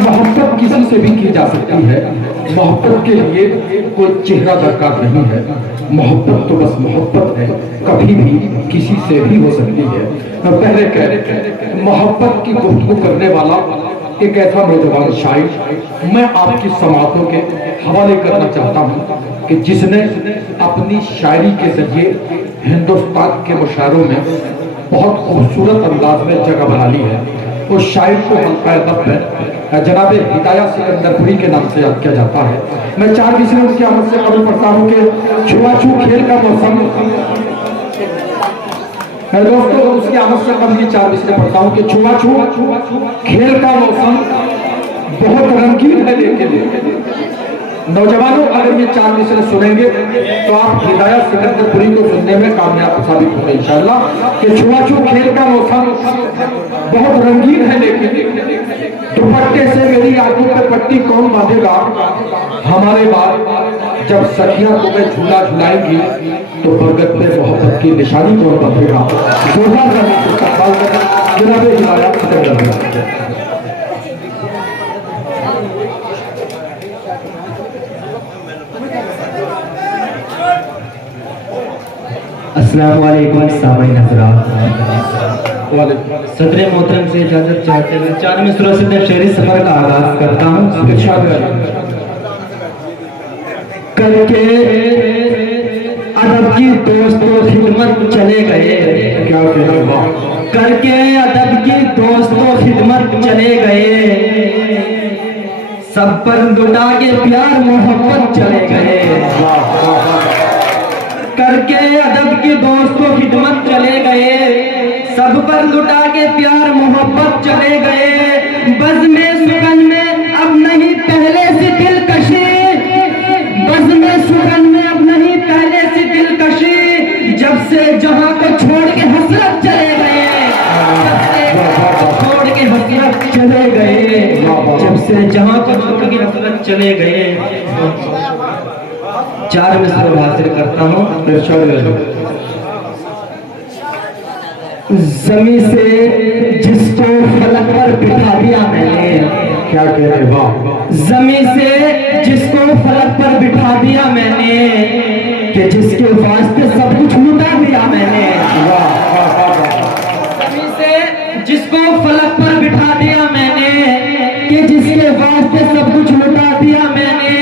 मोहब्बत किसी से भी की जा सकती है। मोहब्बत के लिए कोई चेहरा दरकार नहीं है। मोहब्बत तो बस मोहब्बत है, कभी भी किसी से भी हो सकती है। मैं पहले कह मोहब्बत की गुफ्तगू करने वाला एक ऐसा नौजवान शायर मैं आपकी समातों के हवाले करना चाहता हूँ कि जिसने अपनी शायरी के जरिए हिंदुस्तान के मुशायरों में बहुत खूबसूरत अंदाज में जगह बना ली है। उस शायर को हल्का में जनाब हिदायत सिकंदरपुरी के नाम से याद किया जाता है। मैं चार किसी उनकी आमद से कबूल पढ़ता हूँ कि छुआछू खेल का मौसम दोस्तों, उसकी आमद से कबल चार इसलिए पढ़ता हूँ कि छुआछू खेल का मौसम बहुत रंगीन है। लेकिन नौजवानों, अगर ये चार मिसरे सुनेंगे तो आप हिदायत सिकंदरपुरी को सुनने में कामयाब साबित होंगे इंशाअल्लाह। कि छुआछू खेल का मौसम बहुत रंगीन है, लेकिन दुपट्टे से मेरी आंखों पे पट्टी कौन बांधेगा? हमारे बाद जब सखियां तुम्हें झूला झुलाएंगी तो बरगद पे मोहब्बत की निशानी कौन बांधेगा? जोरदार जनाब हिदायत सिकंदरपुरी। अस्सलाम वालेकुम सामीन हज़रात। सदर मोहतरम से इजाजत चाहते हुए चार मिसरों से शेरी सफर का आगाज करता हूँ। करके अदब की दोस्तों खिदमत चले गए, क्या कहना, करके अदब की दोस्तों खिदमत चले गए, सब पर लुटा के प्यार मोहब्बत चले गए, करके अदब की दोस्तों खिदमत चले गए, सब पर लुटा के प्यार मोहब्बत चले गए। बज़ में सुगन में अब नहीं पहले से दिलकशी, बज़ में सुगन में अब नहीं पहले से दिलकशी, जब से जहां को छोड़ के हसरत चले गए, छोड़ के हसरत चले गए, जब से जहां को छोड़ के हसरत चले गए। चार मिसरों हासिल करता हूँ। जमी से जिसको फलक पर बिठा दिया मैंने, क्या कह रहे वाह, जमी से जिसको फलक पर बिठा दिया मैंने, कि जिसके वास्ते सब कुछ लुटा दिया मैंने, जमी से जिसको फलक पर बिठा दिया मैंने, कि जिसके वास्ते सब कुछ लुटा दिया मैंने,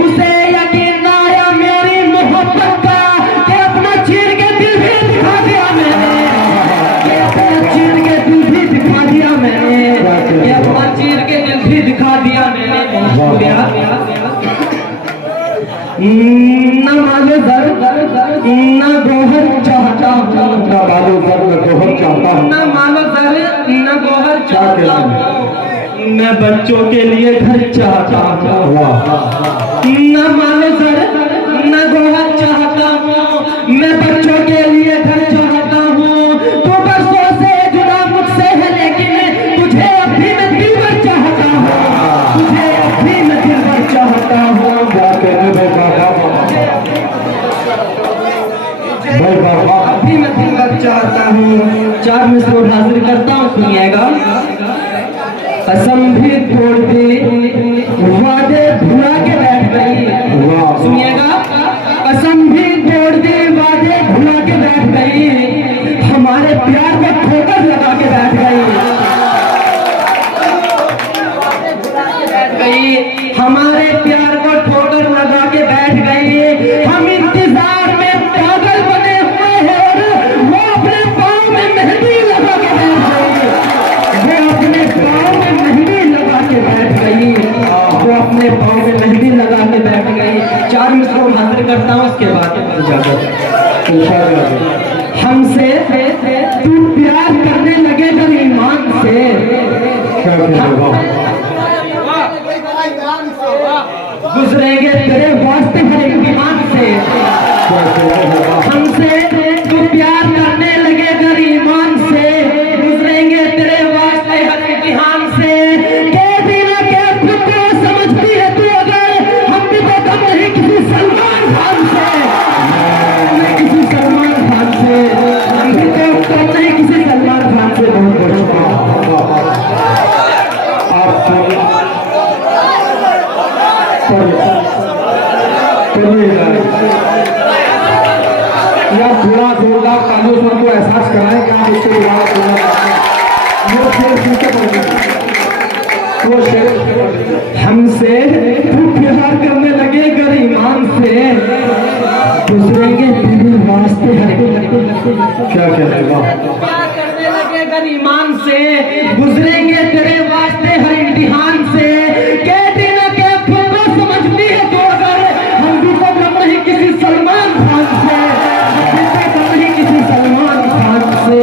उसे यकीन ना आया मेरी मोहब्बत का कि अपना चीर के दिल भी दिखा दिया मैंने, कि अपना चीर के दिल भी दिखा दिया मैंने, कि अपना चीर के दिल भी दिखा दिया मैंने। न मालो दर न गोहर चाहता हूँ, ना मालो दर न गोहर चाहता हूँ, न मालो दर न गोहर चाहता हूँ, मैं बच्चों के लिए घर चाहता हूँ, न मालो दर न गोहर चाहता हूँ, मैं बच्चों के लिए घर चाहता हूँ। तो बरसों से जुड़ा मुझसे है लेकिन तुझे अभी मैं दिलबर चाहता हूँ, तुझे अभी मैं दिलबर चाहता हूँ। अभी मैं दिलबर चाहता हूँ। चार मिसरों हाजिर करता हूँ, सुनिएगा। कसम भी तोड़ दी वादे भुला के बैठ गई, सुनिएगा। कसम भी तोड़ दी वादे भुला के बैठ गई, हमारे प्यार में ठोकर लगा के बैठ गई, हमारे प्यार को ठोकर लगा के बैठ गई। हम इंतजार में पागल बने हुए हैं और वो अपने पाँव में मेहंदी लगा के बैठ गई, वो अपने पाँव में मेहंदी लगा के बैठ गई, वो अपने पाँव में मेहंदी लगा के बैठ गई। चार मिसरों हाजिर करता हूँ, उसके बाद हमसे तू प्यार करने लगे जब ईमान से, गुजरेंगे तेरे वास्ते हर इम्तिहान से, हमसे तू प्यार करने लगे अगर ईमान से, गुजरेंगे तेरे वास्ते हर इम्तिहान से। के बिना के खुद को समझती है तू अगर, हम भी तो कम नहीं किसी सलमान खान से, मैं किसी सलमान खान से, हम भी तो कम नहीं किसी सलमान खान से। बहुत बहुत शुक्रिया। यार थोड़ा जोरदार तालियों से उनको एहसास कराएं कि आप उसको दोबारा सुनना चाहते हैं। वो शेर सुन के पढ़ दीजिए। वो शेर हमसे तू प्यार करने लगे गरीमान से, गुजरेंगे तेरे वास्ते हर क्या कहने प्यार करने लगे गरीमान से, गुजरेंगे तेरे वास्ते हर इम्तिहान से। कहती ना के फोटो समझती है तो अगर हम भी तो कम नहीं किसी सलमान खान से, हम भी तो कम नहीं किसी सलमान खान से।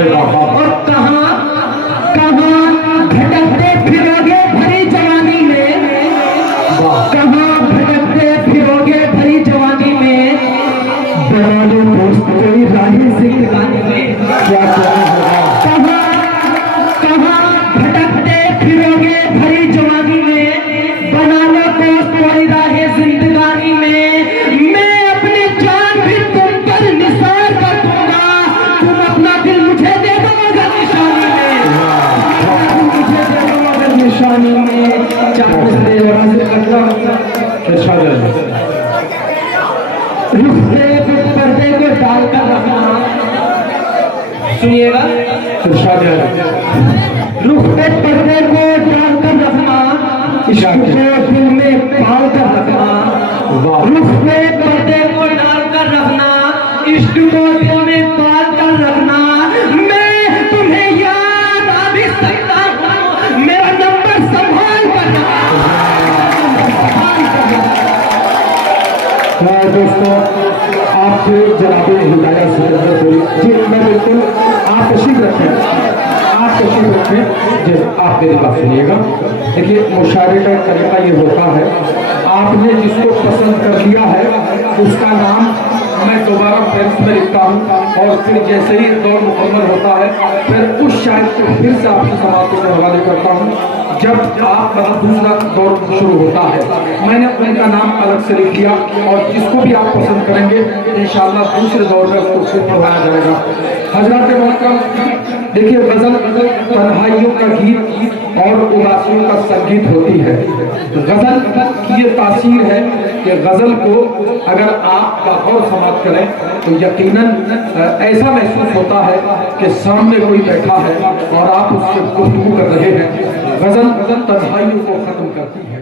और कहाँ कहाँ भटकते फिरोगे भरी जवानी में, कहाँ भटकते फिरोगे भरी जवानी में, बना लो दोस्त कोई राही जिंदगानी में। क्या कहना होगा? कहाँ कहाँ भटकते फिरोगे भरी जवानी में, बना लो दोस्त कोई राही जिंदगानी में। मैं अपनी जान भी तुम पर निसार कर दूंगा, तुम अपना दिल मुझे दे दो मगर निशानी में, मुझे दे दो मगर निशानी में। चार मिसरे और हाजिर करता हूँ। रुख पे पर्दे को डालकर रखना, सुनिएगा, रुख पे पर्दे को डालकर रखना, इश्क को दिल में पाल कर रखना। रुख पे पर्दे को डालकर रखना, इश्क को दिल में पाल कर रखना। मैं तुम्हें याद आ भी सकता हूँ, मेरा नंबर संभाल कर रखना। दोस्तों आपसे जनाबे हिदायत सिकंदर जी, मैं बिल्कुल आप तशरीफ रखें, आप तशरीफ रखें जी। आप मेरी बात सुनिएगा। देखिए मुशायरे का एक तरीका ये होता है, आपने जिसको पसंद कर लिया है उसका नाम मैं दोबारा पेंस में लिखता हूँ और फिर जैसे ही दौर मुकम्मल होता है फिर उस शायर को फिर से आपकी समाप्ति के हवाले करता हूँ। जब आप दूसरा दौर शुरू होता है मैंने उनका नाम अलग से लिख लिया और जिसको भी आप पसंद करेंगे इंशाअल्लाह दूसरे दौर में उसको फिर पढ़ाया जाएगा। हजरत मोहतरम देखिए गजल तन्हाइयों का गीत और उदासियों का संगीत होती है। गजल की ये तासीर है कि गजल को अगर आप गौर समाप्त करें तो यकीनन ऐसा महसूस होता है कि सामने कोई बैठा है और आप उससे गुफ्तगू कर रहे हैं। गजल तन्हाइयों को खत्म करती है।